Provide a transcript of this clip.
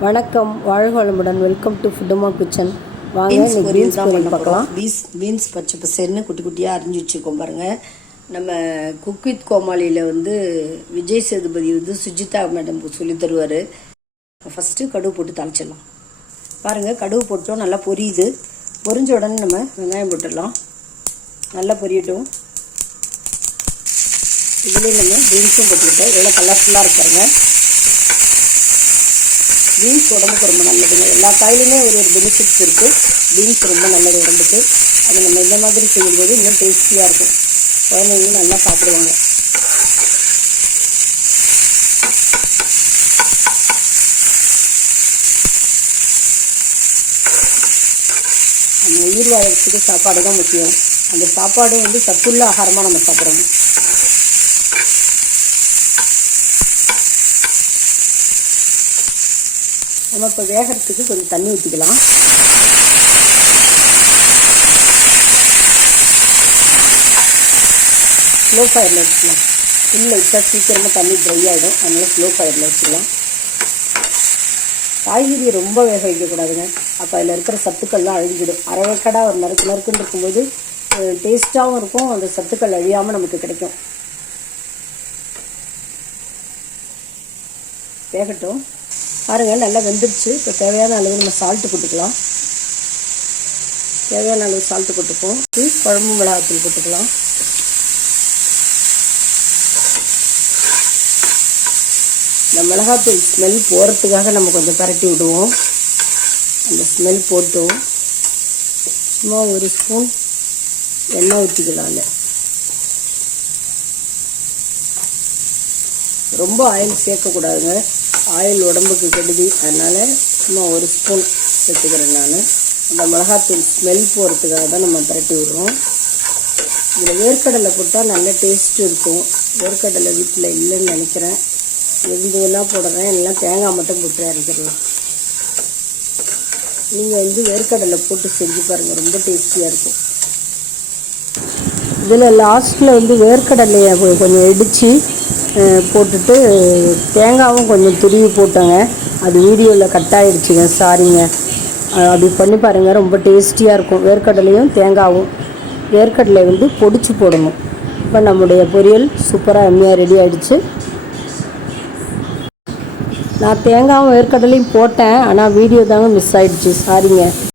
வணக்கம் வாழ்க வளமுடன். வெல்கம் டு ஃபுட்டுமா கிச்சன் வாங்க இன்னைக்கு பீன்ஸ் பொரியல் பார்க்கலாம். பீன்ஸ் பீன்ஸ் பச்சை பசேர்னு குட்டி குட்டியாக அரிஞ்சு வச்சுருக்கோம் பாருங்க. நம்ம குக் வித் கோமாளியில் வந்து விஜய் சேதுபதி வந்து சுஜிதா மேடம் சொல்லி தருவார். ஃபஸ்ட்டு கடுகு போட்டு தாளிச்சிடலாம். பாருங்கள் கடுகு போட்டோம் நல்லா பொரியுது. பொரிஞ்ச உடனே நம்ம வெங்காயம் போட்டுடலாம். நல்லா பொரியட்டும். இதுலேயே நம்ம பீன்ஸும் போட்டுக்கிட்டோம். எவ்வளோ கலர்ஃபுல்லாக இருப்பாருங்க பீன்ஸ் உடம்புக்கு ரொம்ப நல்லதுங்க. எல்லா காயிலுமே ஒரு ஒரு பெனிஃபிட்ஸ் இருக்குது பீன்ஸ் ரொம்ப நல்லது உடம்புக்கு. அது நம்ம இந்த மாதிரி செய்யும்போது இன்னும் டேஸ்டியாக இருக்கும். குழந்தைங்களும் நல்லா சாப்பிடுவாங்க. நம்ம உயிர் வாழறதுக்கு சாப்பாடு தான் முக்கியம். அந்த சாப்பாடு வந்து சத்துள்ள ஆகாரமாக நம்ம சாப்பிடணும். நம்ம இப்போ வேகிறதுக்கு கொஞ்சம் தண்ணி ஊற்றிக்கலாம் ஸ்லோ ஃபயரில் வச்சுக்கலாம். இல்லை இப்போ சீக்கிரமாக தண்ணி ட்ரை ஆகிடும் அதனால் ஸ்லோ ஃபயரில் வச்சுக்கலாம். காய்கறியை ரொம்ப வேக வைக்கக்கூடாதுங்க. அப்போ அதில் இருக்கிற சத்துக்கள்லாம் அழிஞ்சிடும். அரைவேக்கடாக ஒரு நறுக்கு நறுக்குன்னு இருக்கும்போது டேஸ்ட்டாகவும் இருக்கும். அந்த சத்துக்கள் அழியாமல் நமக்கு கிடைக்கும். வேகட்டும். பாருங்கள் நல்லா வெந்துருச்சு. இப்போ தேவையான அளவு நம்ம சால்ட்டு போட்டுக்கலாம். தேவையான அளவு சால்ட்டு போட்டுப்போம். இது குழம்பு மிளகாத்தூள் போட்டுக்கலாம். இந்த மிளகாத்தூள் ஸ்மெல் போகிறதுக்காக நம்ம கொஞ்சம் பரட்டி விடுவோம். அந்த ஸ்மெல் போட்டோம். சும்மா ஒரு ஸ்பூன் எண்ணெய் ஊற்றிக்கலாம் ரொம்ப ஆயில் சேர்க்கக்கூடாதுங்க. ஆயில் உடம்புக்கு கெடுதி. அதனால் சும்மா ஒரு ஸ்பூன் சேர்த்துக்கிறேன் நான். அந்த மிளகாத்தூள் ஸ்மெல் போகிறதுக்காக தான் நம்ம பரட்டி விடுறோம். இதில் வேர்க்கடலை போட்டால் நல்ல டேஸ்ட்டு இருக்கும். வேர்க்கடலை வீட்டில் இல்லைன்னு நினைக்கிறேன். இருந்ததெல்லாம் போடுறேன். எல்லாம் தேங்காய் மட்டும் போட்டு அரைச்சிடலாம். நீங்கள் வந்து வேர்க்கடலை போட்டு செஞ்சு பாருங்கள் ரொம்ப டேஸ்டியாக இருக்கும். இதில் லாஸ்ட்டில் வந்து வேர்க்கடலையை கொஞ்சம் இடித்து போட்டுட்டு தேங்காவும் கொஞ்சம் துருவி போட்டேங்க. அது வீடியோவில் கட் ஆகிடுச்சுங்க சாரிங்க. அப்படி பண்ணி பாருங்கள் ரொம்ப டேஸ்டியாக இருக்கும். வேர்க்கடலையும் தேங்காவும். வேர்க்கடலை வந்து பொடிச்சு போடணும். இப்போ நம்முடைய பொரியல் சூப்பராக அம்மியாக ரெடி ஆகிடுச்சு நான் தேங்காவும் வேர்க்கடலையும் போட்டேன் ஆனால் வீடியோ தாங்க மிஸ் ஆகிடுச்சு சாரிங்க.